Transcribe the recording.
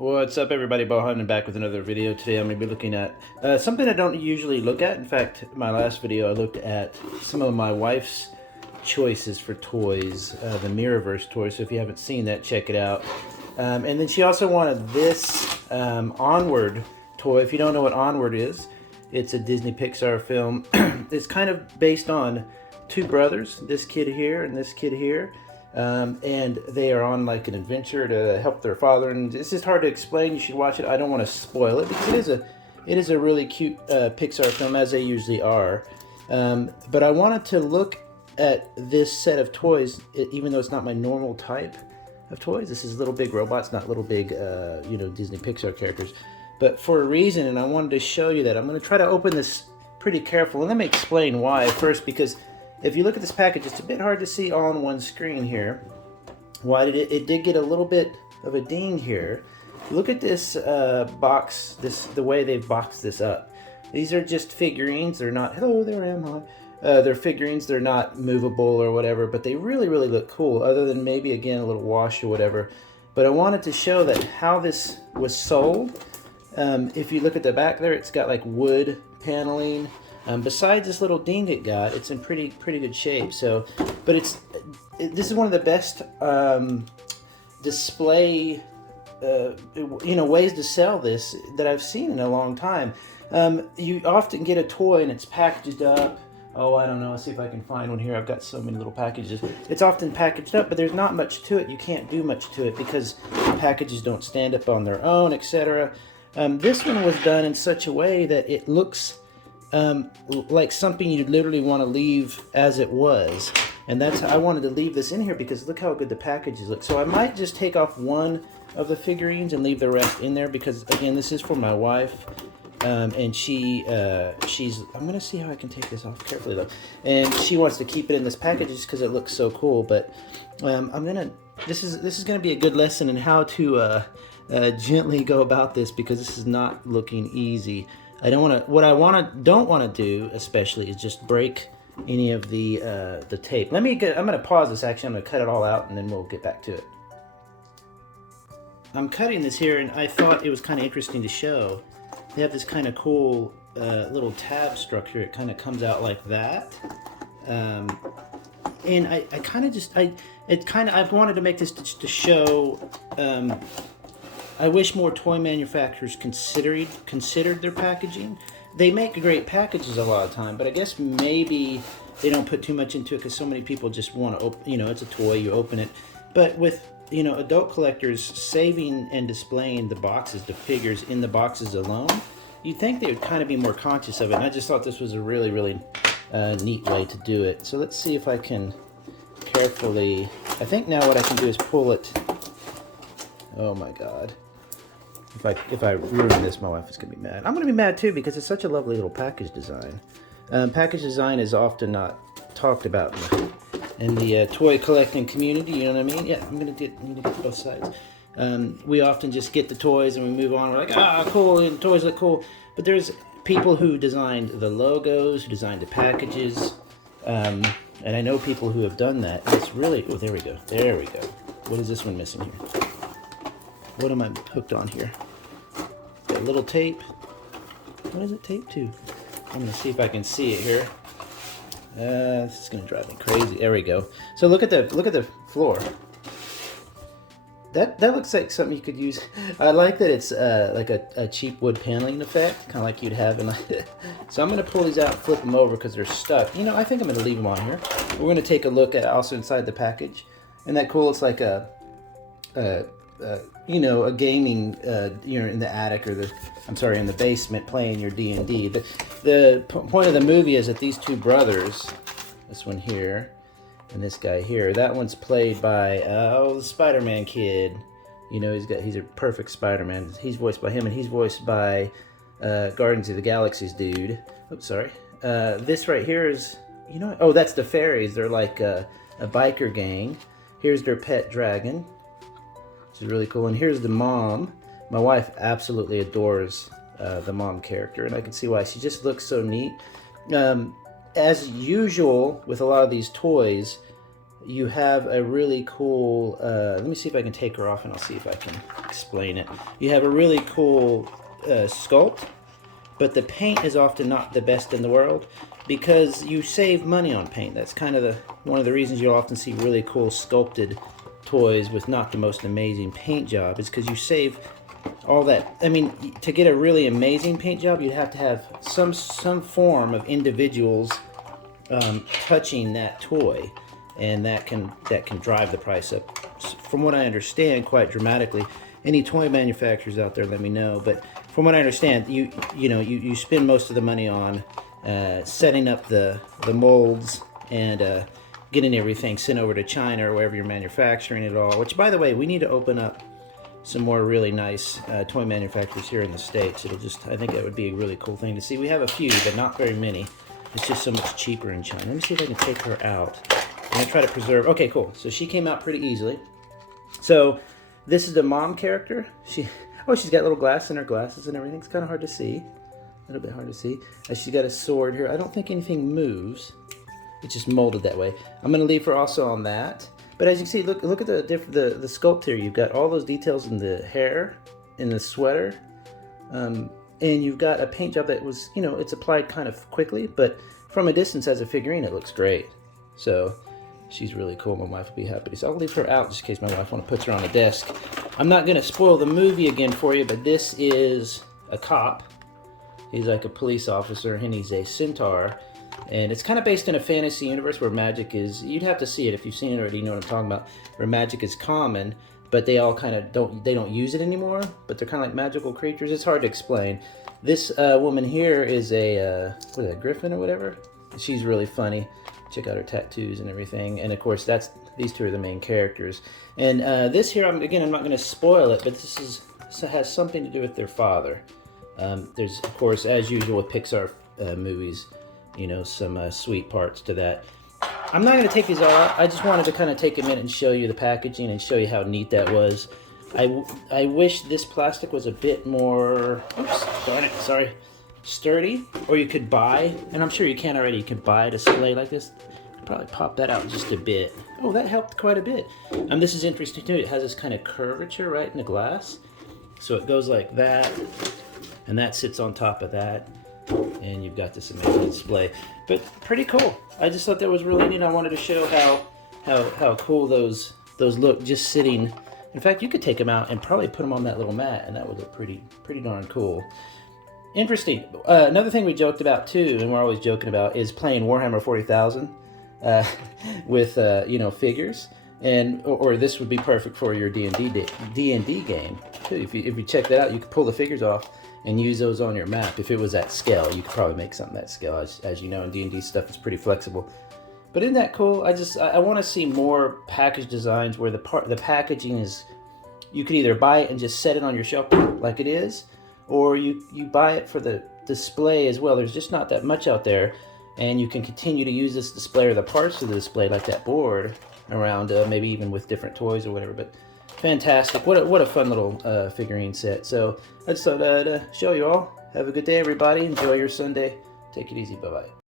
What's up, everybody? Bohan and back with another video. Today I'm going to be looking at something I don't usually look at. In fact, my last video I looked at some of my wife's choices for toys, the Mirrorverse toys. So if you haven't seen that, check it out. And then she also wanted this Onward toy. If you don't know what Onward is, it's a Disney Pixar film. It's kind of based on two brothers, this kid here and this kid here. And they are on like an adventure to help their father, and it's just hard to explain. You should watch it. I don't want to spoil it because it is a really cute Pixar film, as they usually are. But I wanted to look at this set of toys, even though it's not my normal type of toys. This is Little Big Robots, not Little Big Disney Pixar characters, but for a reason. And I wanted to show you that. I'm going to try to open this pretty careful, and let me explain why first, because if you look at this package, it's a bit hard to see all on one screen here. Why did it did get a little bit of a ding here. Look at this box, the way they've boxed this up. These are just figurines. They're not, hello, there I am. They're figurines. They're not movable or whatever, but they really, really look cool, other than maybe, again, a little wash or whatever. But I wanted to show that how this was sold. If you look at the back there, it's got like wood paneling. Besides this little ding it got, it's in pretty good shape. So, but this is one of the best display ways to sell this that I've seen in a long time. You often get a toy and it's packaged up. Oh, I don't know. Let's see if I can find one here. I've got so many little packages. It's often packaged up, but there's not much to it. You can't do much to it because the packages don't stand up on their own, etc. This one was done in such a way that it looks like something you'd literally want to leave as it was, and I wanted to leave this in here because look how good the packages look. So I might just take off one of the figurines and leave the rest in there because, again, this is for my wife, and she's I'm gonna see how I can take this off carefully though, and she wants to keep it in this package just because it looks so cool. But this is gonna be a good lesson in how to gently go about this, because this is not looking easy. Don't want to do especially is just break any of the tape. I'm going to pause this. Actually, I'm going to cut it all out and then we'll get back to it. I'm cutting this here, and I thought it was kind of interesting to show. They have this kind of cool little tab structure. It kind of comes out like that. And I've wanted to make this to show. I wish more toy manufacturers considered their packaging. They make great packages a lot of time, but I guess maybe they don't put too much into it because so many people just want to open, it's a toy, you open it. But with, adult collectors saving and displaying the boxes, the figures in the boxes alone, you'd think they would kind of be more conscious of it. And I just thought this was a really, really neat way to do it. So let's see if I can carefully, I think now what I can do is pull it. Oh my God. If I ruin this, my wife is going to be mad. I'm going to be mad too because it's such a lovely little package design. Package design is often not talked about in the toy collecting community, you know what I mean? Yeah, need to get both sides. We often just get the toys and we move on. We're like, cool, and the toys look cool. But there's people who designed the logos, who designed the packages. And I know people who have done that. It's really, oh, there we go. There we go. What is this one missing here? What am I hooked on here? Got a little tape. What is it taped to? I'm gonna see if I can see it here. This is gonna drive me crazy. There we go. So look at the floor. That looks like something you could use. I like that it's like a cheap wood paneling effect, kind of like you'd have in like. So I'm gonna pull these out and flip them over because they're stuck. I think I'm gonna leave them on here. We're gonna take a look at also inside the package. Isn't that cool? It's like a gaming, in the attic or in the basement playing your D&D. The point of the movie is that these two brothers, this one here and this guy here, that one's played by the Spider-Man kid. He's a perfect Spider-Man. He's voiced by him, and he's voiced by Guardians of the Galaxy's dude. Oops, sorry. This right here is, oh, that's the fairies. They're like a biker gang. Here's their pet dragon. Which is really cool. And here's the mom. My wife absolutely adores the mom character, and I can see why. She just looks so neat. As usual with a lot of these toys, you have a really cool, let me see if I can take her off and I'll see if I can explain it. You have a really cool sculpt, but the paint is often not the best in the world because you save money on paint. That's kind of one of the reasons you'll often see really cool sculpted toys with not the most amazing paint job, is because you save all that. I mean, to get a really amazing paint job, you'd have to have some form of individuals touching that toy, and that can drive the price up, from what I understand, quite dramatically. Any toy manufacturers out there, let me know. But from what I understand, you spend most of the money on setting up the molds and getting everything sent over to China or wherever you're manufacturing it all. Which, by the way, we need to open up some more really nice toy manufacturers here in the States. I think that would be a really cool thing to see. We have a few, but not very many. It's just so much cheaper in China. Let me see if I can take her out. I'm gonna try to preserve. Okay, cool. So she came out pretty easily. So this is the mom character. She's got little glass in her glasses and everything. It's kind of hard to see. A little bit hard to see. She's got a sword here. I don't think anything moves. It's just molded that way. I'm gonna leave her also on that. But as you can see, look at the sculpt here. You've got all those details in the hair, in the sweater, and you've got a paint job that was, it's applied kind of quickly, but from a distance as a figurine, it looks great. So she's really cool. My wife will be happy. So I'll leave her out just in case my wife want to put her on a desk. I'm not going to spoil the movie again for you, but this is a cop. He's like a police officer, and he's a centaur. And it's kind of based in a fantasy universe where magic is, you'd have to see it if you've seen it already, you know what I'm talking about, where magic is common, but they all kind of don't use it anymore, but they're kind of like magical creatures. It's hard to explain. This woman here is a griffin or whatever. She's really funny. Check out her tattoos and everything. And of course, these two are the main characters. And this here, I'm not going to spoil it, but this has something to do with their father. There's, of course, as usual with Pixar movies, some sweet parts to that. I'm not going to take these all out. I just wanted to kind of take a minute and show you the packaging and show you how neat that was. I wish this plastic was a bit more, oops, darn it, sorry, sturdy, or you could buy, and I'm sure you can already, you can buy a display like this. I'd probably pop that out just a bit. Oh, that helped quite a bit. This is interesting too. It has this kind of curvature right in the glass. So it goes like that, and that sits on top of that. And you've got this amazing display, but pretty cool. I just thought that was really neat. I wanted to show how cool those look just sitting. In fact, you could take them out and probably put them on that little mat, and that would look pretty darn cool. Interesting. Another thing we joked about too, and we're always joking about, is playing Warhammer 40,000 with figures, or this would be perfect for your D&D game too. If you check that out, you could pull the figures off and use those on your map. If it was at scale, you could probably make something that scale. As you know, in D&D stuff is pretty flexible. But isn't that cool? I want to see more package designs where the packaging is, you could either buy it and just set it on your shelf like it is, or you buy it for the display as well. There's just not that much out there, and you can continue to use this display or the parts of the display like that board around, maybe even with different toys or whatever. But fantastic. What a fun little figurine set. So I just thought I'd show you all. Have a good day, everybody. Enjoy your Sunday. Take it easy. Bye-bye.